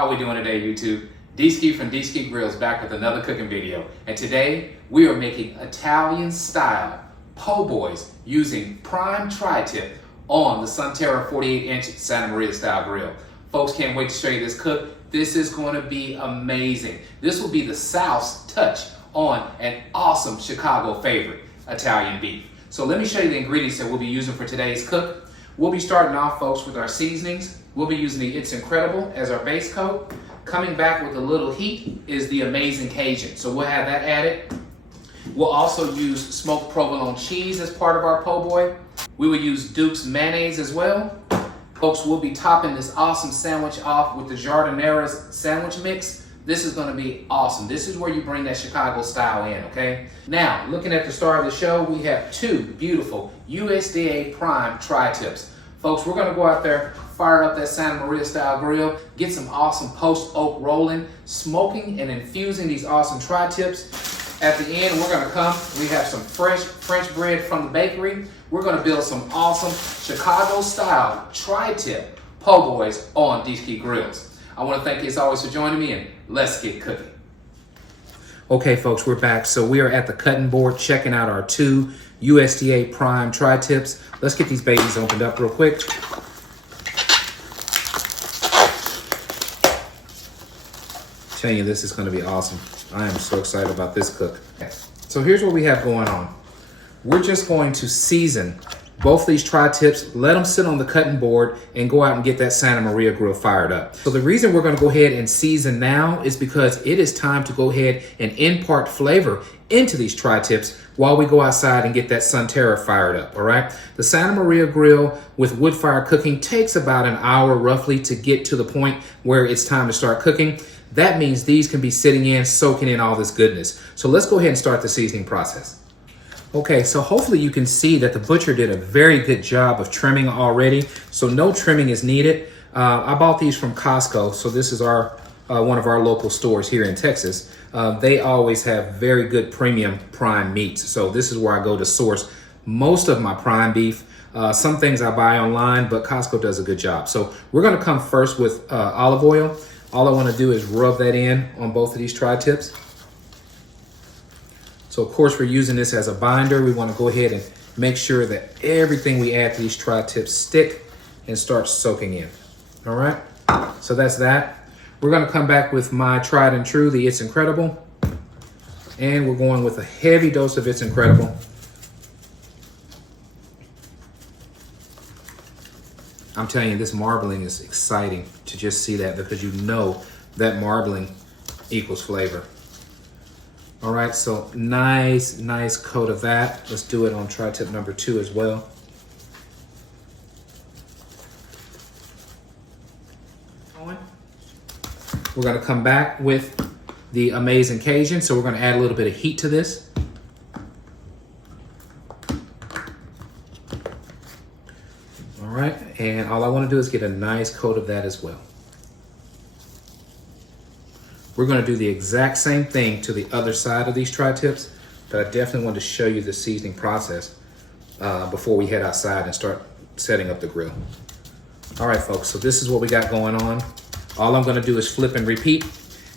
How we doing today, YouTube? D-Ski from D-Ski Grills back with another cooking video. And today, we are making Italian-style po' boys using prime tri-tip on the Sunterra 48-inch Santa Maria style grill. Folks, can't wait to show you this cook. This is going to be amazing. This will be the South's touch on an awesome Chicago favorite, Italian beef. So let me show you the ingredients that we'll be using for today's cook. We'll be starting off, folks, with our seasonings. We'll be using the It's Incredible as our base coat. Coming back with a little heat is the Amazing Cajun. So we'll have that added. We'll also use smoked provolone cheese as part of our po' boy. We will use Duke's mayonnaise as well. Folks, we'll be topping this awesome sandwich off with the Giardiniera's sandwich mix. This is gonna be awesome. This is where you bring that Chicago style in, okay? Now, looking at the star of the show, we have two beautiful USDA Prime tri-tips. Folks, we're gonna go out there, fire up that Santa Maria style grill, get some awesome post oak rolling, smoking and infusing these awesome tri-tips. At the end, we're gonna come, we have some fresh French bread from the bakery. We're gonna build some awesome Chicago style tri-tip po' boys on D-Ski Grills. I wanna thank you as always for joining me, and let's get cooking. Okay, folks, we're back. So we are at the cutting board checking out our two USDA Prime tri-tips. Let's get these babies opened up real quick. Telling you, this is going to be awesome. I am so excited about this cook. So here's what we have going on. We're just going to season both these tri-tips, let them sit on the cutting board, and go out and get that Santa Maria grill fired up. So the reason we're going to go ahead and season now is because it is time to go ahead and impart flavor into these tri-tips while we go outside and get that Sunterra fired up, all right? The Santa Maria grill with wood fire cooking takes about an hour roughly to get to the point where it's time to start cooking. That means these can be sitting in, soaking in all this goodness. So let's go ahead and start the seasoning process. Okay, so hopefully you can see that the butcher did a very good job of trimming already, so no trimming is needed. I bought these from Costco, so this is our one of our local stores here in Texas. They always have very good premium prime meats, so this is where I go to source most of my prime beef. Some things I buy online, but Costco does a good job. So we're gonna come first with olive oil. All I wanna do is rub that in on both of these tri-tips. So of course we're using this as a binder. We wanna go ahead and make sure that everything we add to these tri-tips stick and start soaking in, all right? So that's that. We're gonna come back with my tried and true, the It's Incredible. And we're going with a heavy dose of It's Incredible. I'm telling you, this marbling is exciting to just see that, because you know that marbling equals flavor. All right, so nice coat of that. Let's do it on tri-tip number 2 as well. We're gonna come back with the Amazing Cajun, so we're gonna add a little bit of heat to this. All right, and all I wanna do is get a nice coat of that as well. We're gonna do the exact same thing to the other side of these tri-tips, but I definitely want to show you the seasoning process before we head outside and start setting up the grill. All right, folks, so this is what we got going on. All I'm gonna do is flip and repeat,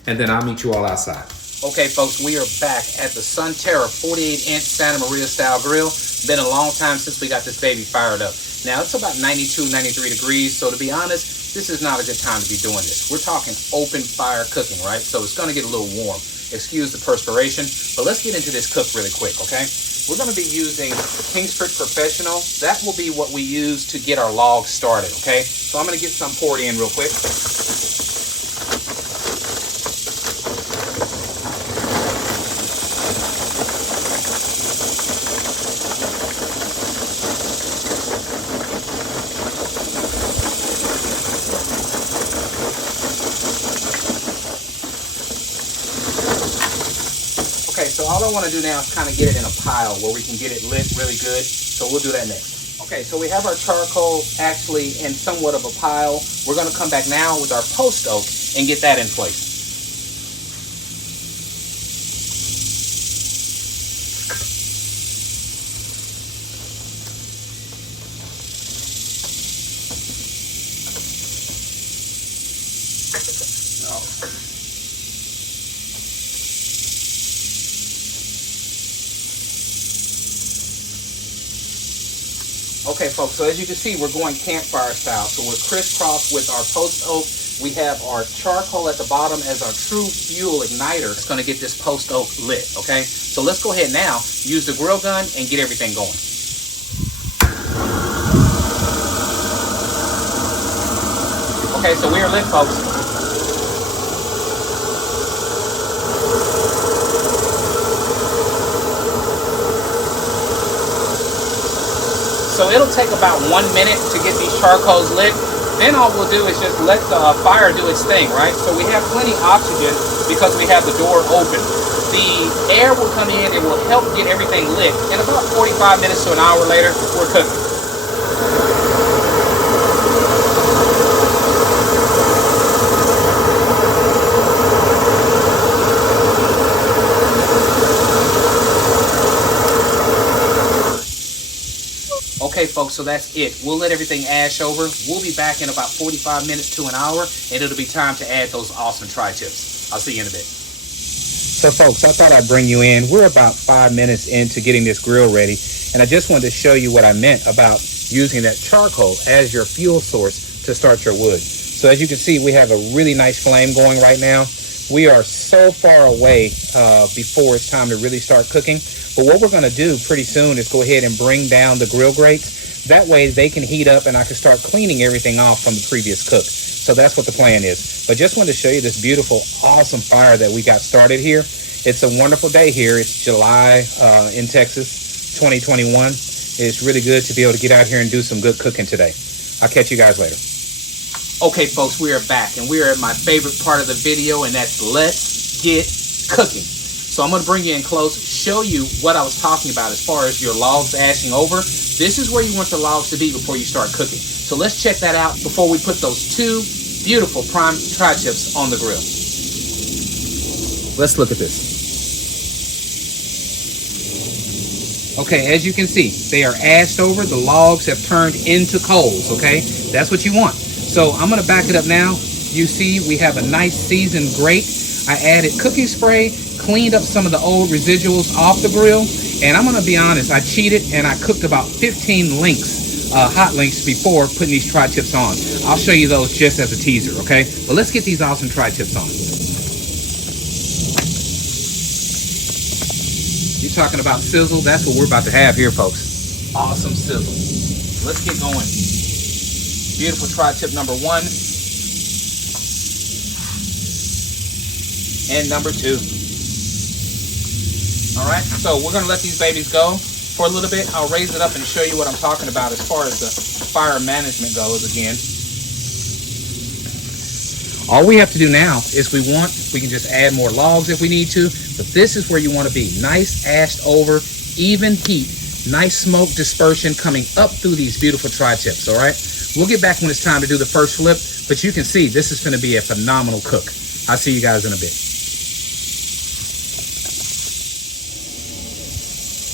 and then I'll meet you all outside. Okay, folks, we are back at the Sunterra 48-inch Santa Maria style grill. Been a long time since we got this baby fired up. Now, it's about 92, 93 degrees, so to be honest, this is not a good time to be doing this. We're talking open fire cooking, right? So it's gonna get a little warm. Excuse the perspiration, but let's get into this cook really quick, okay? We're gonna be using Kingsford Professional. That will be what we use to get our logs started, okay? So I'm gonna get some poured in real quick. Okay, so all I want to do now is kind of get it in a pile where we can get it lit really good. So we'll do that next. Okay, so we have our charcoal actually in somewhat of a pile. We're going to come back now with our post oak and get that in place. Okay, folks, so as you can see, we're going campfire style. So we're crisscrossed with our post oak. We have our charcoal at the bottom as our true fuel igniter. It's gonna get this post oak lit, okay? So let's go ahead now, use the grill gun and get everything going. Okay, so we are lit, folks. So it'll take about 1 minute to get these charcoals lit. Then all we'll do is just let the fire do its thing, right? So we have plenty of oxygen because we have the door open. The air will come in and will help get everything lit. And about 45 minutes to an hour later, we're cooking. Okay, folks, so that's it. We'll let everything ash over. We'll be back in about 45 minutes to an hour, and it'll be time to add those awesome tri-tips. I'll see you in a bit. So, folks, I thought I'd bring you in. We're about 5 minutes into getting this grill ready, and I just wanted to show you what I meant about using that charcoal as your fuel source to start your wood. So, as you can see, we have a really nice flame going right now. We are so far away before it's time to really start cooking. But what we're going to do pretty soon is go ahead and bring down the grill grates. That way they can heat up and I can start cleaning everything off from the previous cook. So that's what the plan is. But just wanted to show you this beautiful, awesome fire that we got started here. It's a wonderful day here. It's July in Texas, 2021. It's really good to be able to get out here and do some good cooking today. I'll catch you guys later. Okay, folks, we are back, and we are at my favorite part of the video, and that's let's get cooking. So I'm going to bring you in close, show you what I was talking about as far as your logs ashing over. This is where you want the logs to be before you start cooking. So let's check that out before we put those two beautiful prime tri-tips on the grill. Let's look at this. Okay, as you can see, they are ashed over. The logs have turned into coals, okay? That's what you want. So I'm going to back it up now. You see we have a nice seasoned grate. I added cooking spray, cleaned up some of the old residuals off the grill, and I'm going to be honest, I cheated and I cooked about 15 links, hot links before putting these tri-tips on. I'll show you those just as a teaser, okay? But let's get these awesome tri-tips on. You're talking about sizzle? That's what we're about to have here, folks. Awesome sizzle. Let's get going. Beautiful tri-tip number 1. And number 2. All right, so we're gonna let these babies go for a little bit. I'll raise it up and show you what I'm talking about as far as the fire management goes again. All we have to do now is we can just add more logs if we need to, but this is where you want to be. Nice ashed over, even heat, nice smoke dispersion coming up through these beautiful tri-tips, all right? We'll get back when it's time to do the first flip, but you can see this is going to be a phenomenal cook. I'll see you guys in a bit.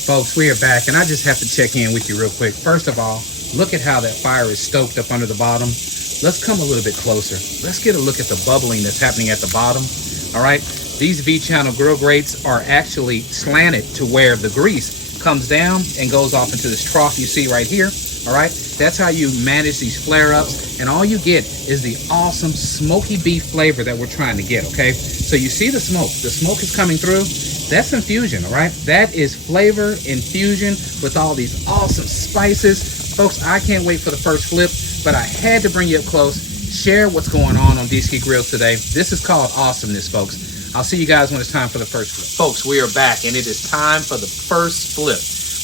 Folks, we are back, and I just have to check in with you real quick. First of all, look at how that fire is stoked up under the bottom. Let's come a little bit closer. Let's get a look at the bubbling that's happening at the bottom. All right, these V-channel grill grates are actually slanted to where the grease comes down and goes off into this trough you see right here. All right, that's how you manage these flare-ups, and all you get is the awesome smoky beef flavor that we're trying to get, okay? So you see the smoke. The smoke is coming through. That's infusion, all right? That is flavor infusion with all these awesome spices. Folks, I can't wait for the first flip, but I had to bring you up close, share what's going on D-Ski Grills today. This is called awesomeness, folks. I'll see you guys when it's time for the first flip. Folks, we are back, and it is time for the first flip.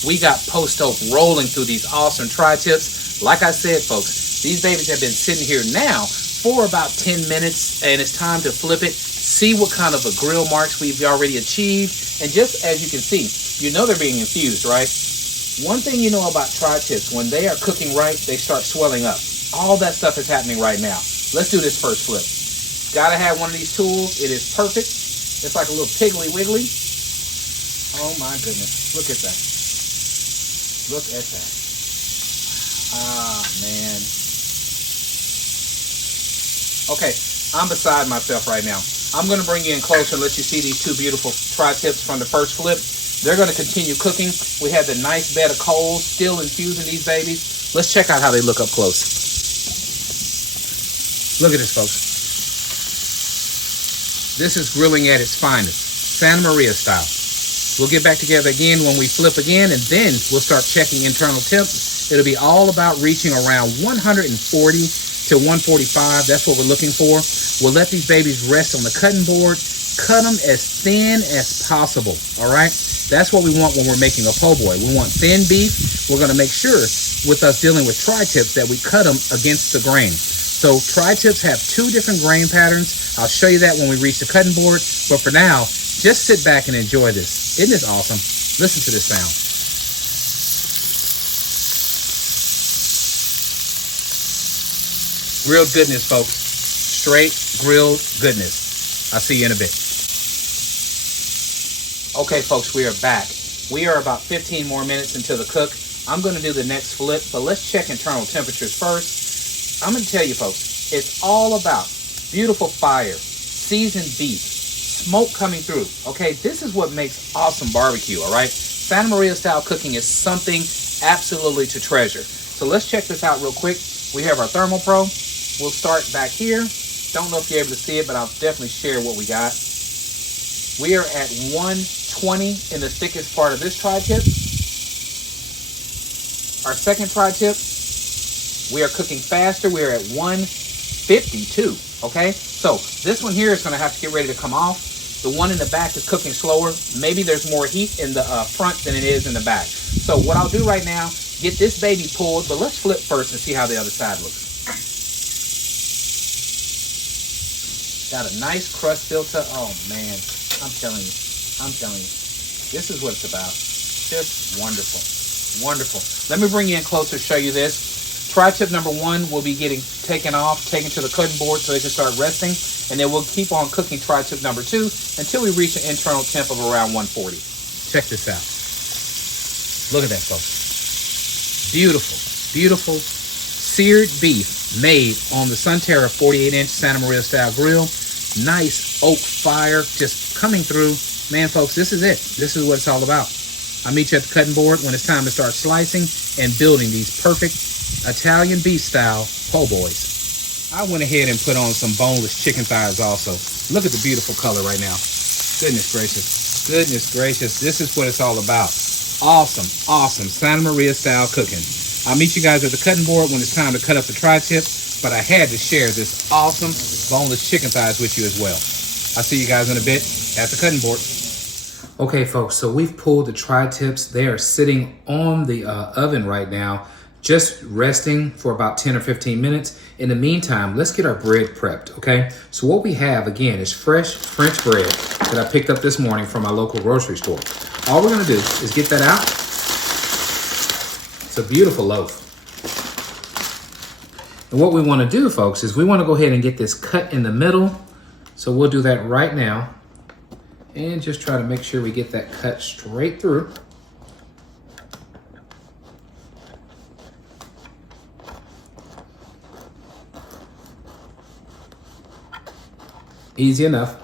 We got post oak rolling through these awesome tri-tips. Like I said, folks, these babies have been sitting here now for about 10 minutes, and it's time to flip it. See what kind of a grill marks we've already achieved. And just as you can see, you know they're being infused, right? One thing you know about tri-tips, when they are cooking right, they start swelling up. All that stuff is happening right now. Let's do this first flip. Gotta have one of these tools. It is perfect. It's like a little piggly wiggly. Oh my goodness. Look at that. Look at that. Ah, man. Okay, I'm beside myself right now. I'm going to bring you in closer and let you see these two beautiful tri-tips from the first flip. They're going to continue cooking. We have the nice bed of coals still infusing these babies. Let's check out how they look up close. Look at this, folks. This is grilling at its finest, Santa Maria style. We'll get back together again when we flip again, and then we'll start checking internal temps. It'll be all about reaching around 140 to 145. That's what we're looking for. We'll let these babies rest on the cutting board. Cut them as thin as possible, all right? That's what we want when we're making a po' boy. We want thin beef. We're gonna make sure with us dealing with tri-tips that we cut them against the grain. So tri-tips have two different grain patterns. I'll show you that when we reach the cutting board. But for now, just sit back and enjoy this. Isn't this awesome? Listen to this sound. Grilled goodness, folks. Straight grilled goodness. I'll see you in a bit. Okay, folks, we are back. We are about 15 more minutes into the cook. I'm going to do the next flip, but let's check internal temperatures first. I'm going to tell you, folks, it's all about beautiful fire, seasoned beef, smoke coming through, okay? This is what makes awesome barbecue, all right? Santa Maria style cooking is something absolutely to treasure. So let's check this out real quick. We have our Thermal Pro. We'll start back here. Don't know if you're able to see it, but I'll definitely share what we got. We are at 120 in the thickest part of this tri-tip. Our second tri-tip, we are cooking faster. We are at 152, okay? So this one here is gonna have to get ready to come off. The one in the back is cooking slower. Maybe there's more heat in the front than it is in the back. So what I'll do right now, get this baby pulled, but let's flip first and see how the other side looks. Got a nice crust filter. Oh man, I'm telling you. This is what it's about. Just wonderful, wonderful. Let me bring you in closer, show you this. Tri-tip number one will be getting taken to the cutting board so they can start resting. And then we'll keep on cooking tri-tip number two until we reach an internal temp of around 140. Check this out. Look at that, folks. Beautiful, beautiful seared beef made on the Sunterra 48-inch Santa Maria style grill. Nice oak fire just coming through. Man, folks, this is it. This is what it's all about. I'll meet you at the cutting board when it's time to start slicing and building these perfect Italian beef style po' boys. I went ahead and put on some boneless chicken thighs also. Look at the beautiful color right now. Goodness gracious. Goodness gracious. This is what it's all about. Awesome, awesome Santa Maria style cooking. I'll meet you guys at the cutting board when it's time to cut up the tri-tip, but I had to share this awesome boneless chicken thighs with you as well. I'll see you guys in a bit at the cutting board. Okay, folks, so we've pulled the tri-tips. They are sitting on the oven right now, just resting for about 10 or 15 minutes. In the meantime, let's get our bread prepped, okay? So what we have, again, is fresh French bread that I picked up this morning from my local grocery store. All we're gonna do is get that out. It's a beautiful loaf. And what we wanna do, folks, is we wanna go ahead and get this cut in the middle. So we'll do that right now. And just try to make sure we get that cut straight through. Easy enough.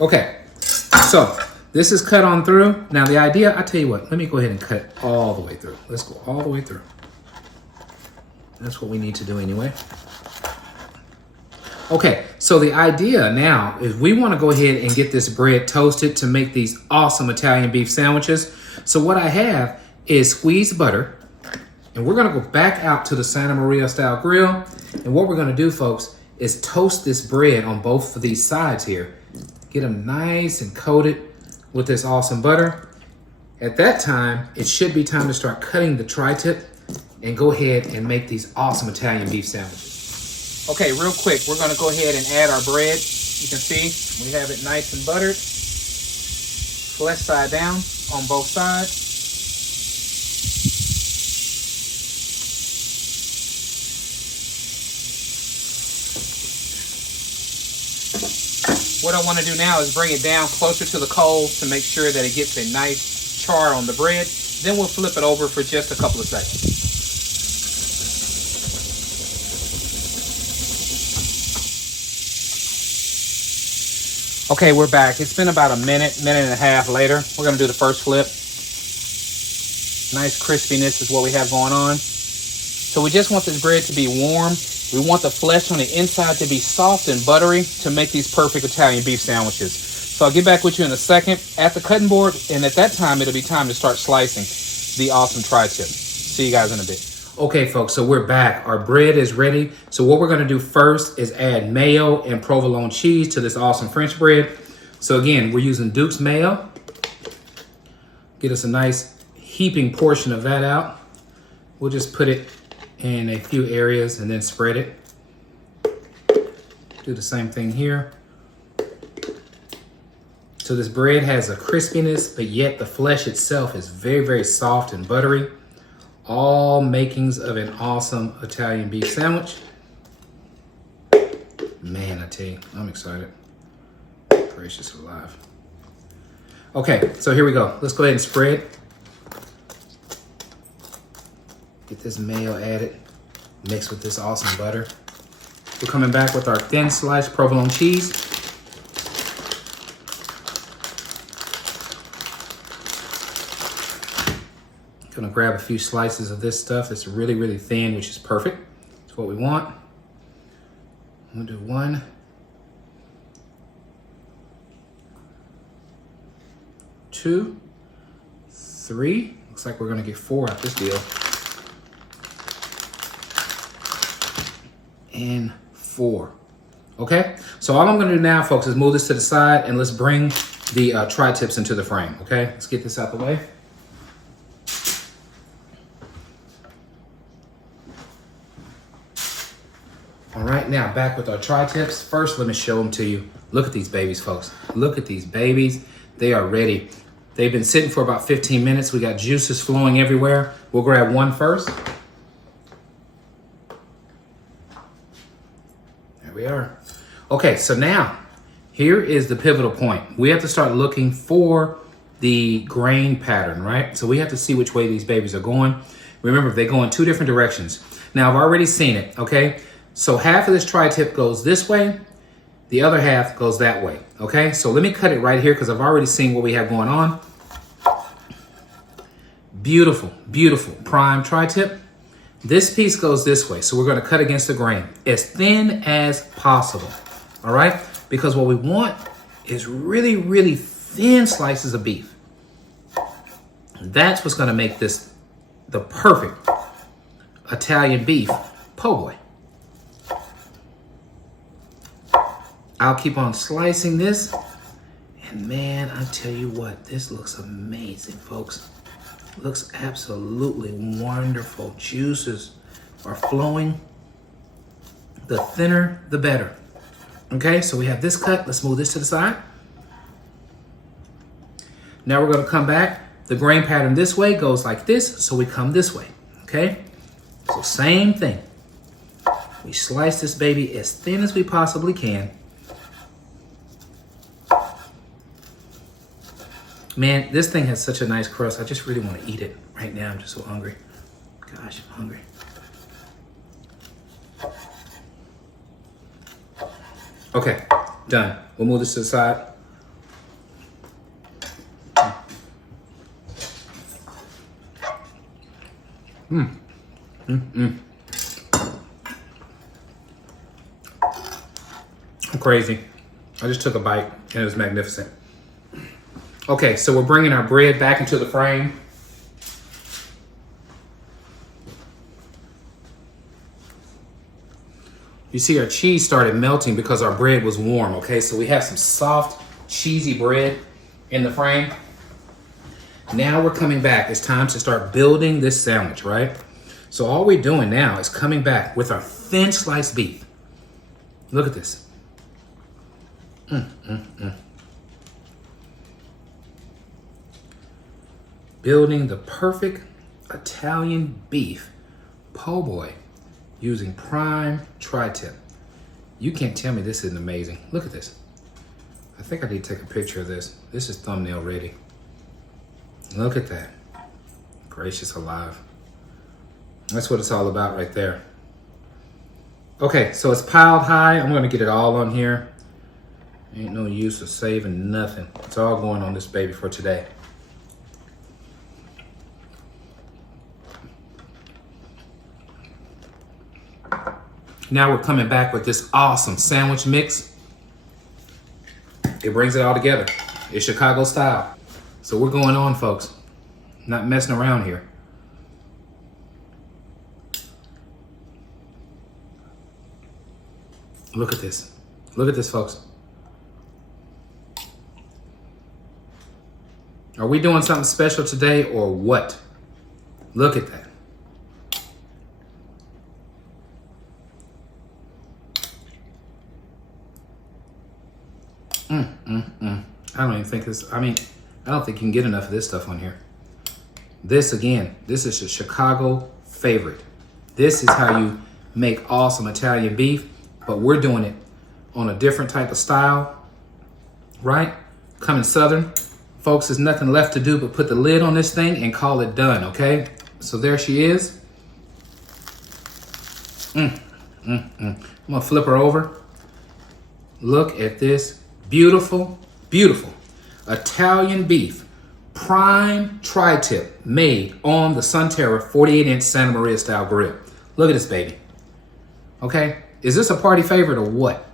Okay, so this is cut on through. Now the idea, I tell you what, let me go ahead and cut it all the way through. Let's go all the way through. That's what we need to do anyway. Okay, so the idea now is we want to go ahead and get this bread toasted to make these awesome Italian beef sandwiches. So what I have is squeezed butter, and we're going to go back out to the Santa Maria style grill. And what we're going to do, folks, is toast this bread on both of these sides here. Get them nice and coated with this awesome butter. At that time, it should be time to start cutting the tri-tip and go ahead and make these awesome Italian beef sandwiches. Okay, real quick, we're gonna go ahead and add our bread. You can see we have it nice and buttered. Flesh side down on both sides. What I want to do now is bring it down closer to the coals to make sure that it gets a nice char on the bread. Then we'll flip it over for just a couple of seconds. Okay, we're back. It's been about a minute and a half later. We're gonna do the first flip. Nice crispiness is what we have going on. So we just want this bread to be warm. We want the flesh on the inside to be soft and buttery to make these perfect Italian beef sandwiches. So I'll get back with you in a second at the cutting board, and at that time, it'll be time to start slicing the awesome tri-tip. See you guys in a bit. Okay, folks, so we're back. Our bread is ready. So what we're gonna do first is add mayo and provolone cheese to this awesome French bread. So again, we're using Duke's mayo. Get us a nice heaping portion of that out. We'll just put it in a few areas and then spread it. Do the same thing here. So this bread has a crispiness, but yet the flesh itself is very, very soft and buttery. All makings of an awesome Italian beef sandwich. Man, I tell you, I'm excited. Gracious alive. Okay, so here we go. Let's go ahead and spread. Get this mayo added, mixed with this awesome butter. We're coming back with our thin sliced provolone cheese. Gonna grab a few slices of this stuff that's really, really thin, which is perfect. That's what we want. I'm gonna do 1, 2, 3. Looks like we're gonna get 4 out this deal. And 4. Okay, so all I'm gonna do now, folks, is move this to the side and let's bring the tri-tips into the frame. Okay, let's get this out the way. All right, now back with our tri-tips. First, let me show them to you. Look at these babies, folks. Look at these babies. They are ready. They've been sitting for about 15 minutes. We got juices flowing everywhere. We'll grab one first. There we are. Okay, so now here is the pivotal point. We have to start looking for the grain pattern, right? So we have to see which way these babies are going. Remember, they go in 2 different directions. Now, I've already seen it, okay? So half of this tri-tip goes this way, the other half goes that way, okay? So let me cut it right here because I've already seen what we have going on. Beautiful, beautiful prime tri-tip. This piece goes this way, so we're gonna cut against the grain as thin as possible, all right? Because what we want is really, really thin slices of beef. That's what's gonna make this the perfect Italian beef po' boy. I'll keep on slicing this, and man, I tell you what, this looks amazing, folks. Looks absolutely wonderful. Juices are flowing. The thinner, the better. Okay, so we have this cut. Let's move this to the side. Now we're gonna come back. The grain pattern this way goes like this, so we come this way, okay? So same thing. We slice this baby as thin as we possibly can. Man, this thing has such a nice crust. I just really want to eat it right now. I'm just so hungry. Gosh, I'm hungry. Okay, done. We'll move this to the side. I'm crazy. I just took a bite and it was magnificent. Okay, so we're bringing our bread back into the frame. You see our cheese started melting because our bread was warm, okay? So we have some soft, cheesy bread in the frame. Now we're coming back. It's time to start building this sandwich, right? So all we're doing now is coming back with our thin sliced beef. Look at this. Building the perfect Italian beef po' boy using prime tri-tip. You can't tell me this isn't amazing. Look at this. I think I need to take a picture of this. This is thumbnail ready. Look at that. Gracious alive. That's what it's all about right there. Okay, so it's piled high. I'm gonna get it all on here. Ain't no use of saving nothing. It's all going on this baby for today. Now we're coming back with this awesome sandwich mix. It brings it all together. It's Chicago style. So we're going on, folks. Not messing around here. Look at this. Look at this, folks. Are we doing something special today or what? Look at that. I don't even think this, I don't think you can get enough of this stuff on here. This again, this is a Chicago favorite. This is how you make awesome Italian beef, but we're doing it on a different type of style, right? Coming Southern. Folks, there's nothing left to do but put the lid on this thing and call it done, okay? So there she is. I'm gonna flip her over. Look at this beautiful, beautiful Italian beef, prime tri-tip made on the Sunterra 48-inch Santa Maria style grill. Look at this baby, okay? Is this a party favorite or what?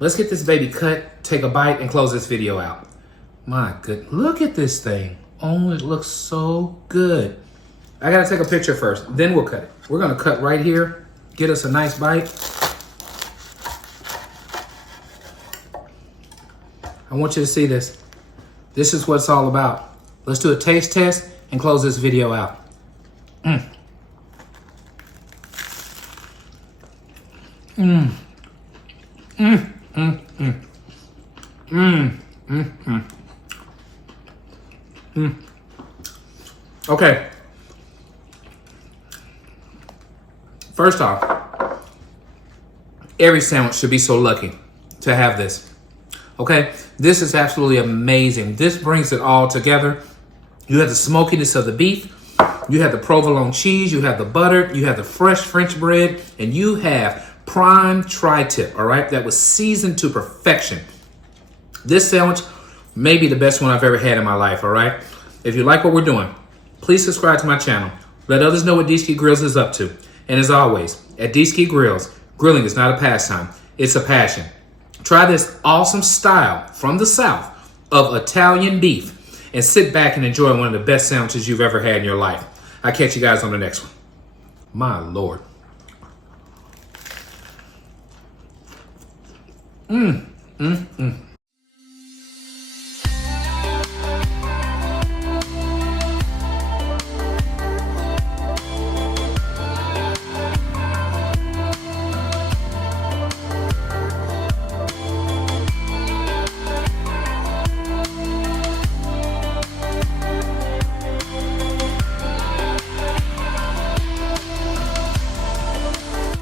Let's get this baby cut, take a bite, and close this video out. My good, look at this thing. Oh, it looks so good. I gotta take a picture first, then we'll cut it. We're gonna cut right here, get us a nice bite. I want you to see this. This is what it's all about. Let's do a taste test and close this video out. Okay. First off, every sandwich should be so lucky to have this. Okay, this is absolutely amazing. This brings it all together. You have the smokiness of the beef, you have the provolone cheese, you have the butter, you have the fresh French bread, and you have prime tri-tip, all right? That was seasoned to perfection. This sandwich may be the best one I've ever had in my life, all right? If you like what we're doing, please subscribe to my channel. Let others know what D-Ski Grills is up to. And as always, at D-Ski Grills, grilling is not a pastime, it's a passion. Try this awesome style from the South of Italian beef and sit back and enjoy one of the best sandwiches you've ever had in your life. I'll catch you guys on the next one. My Lord.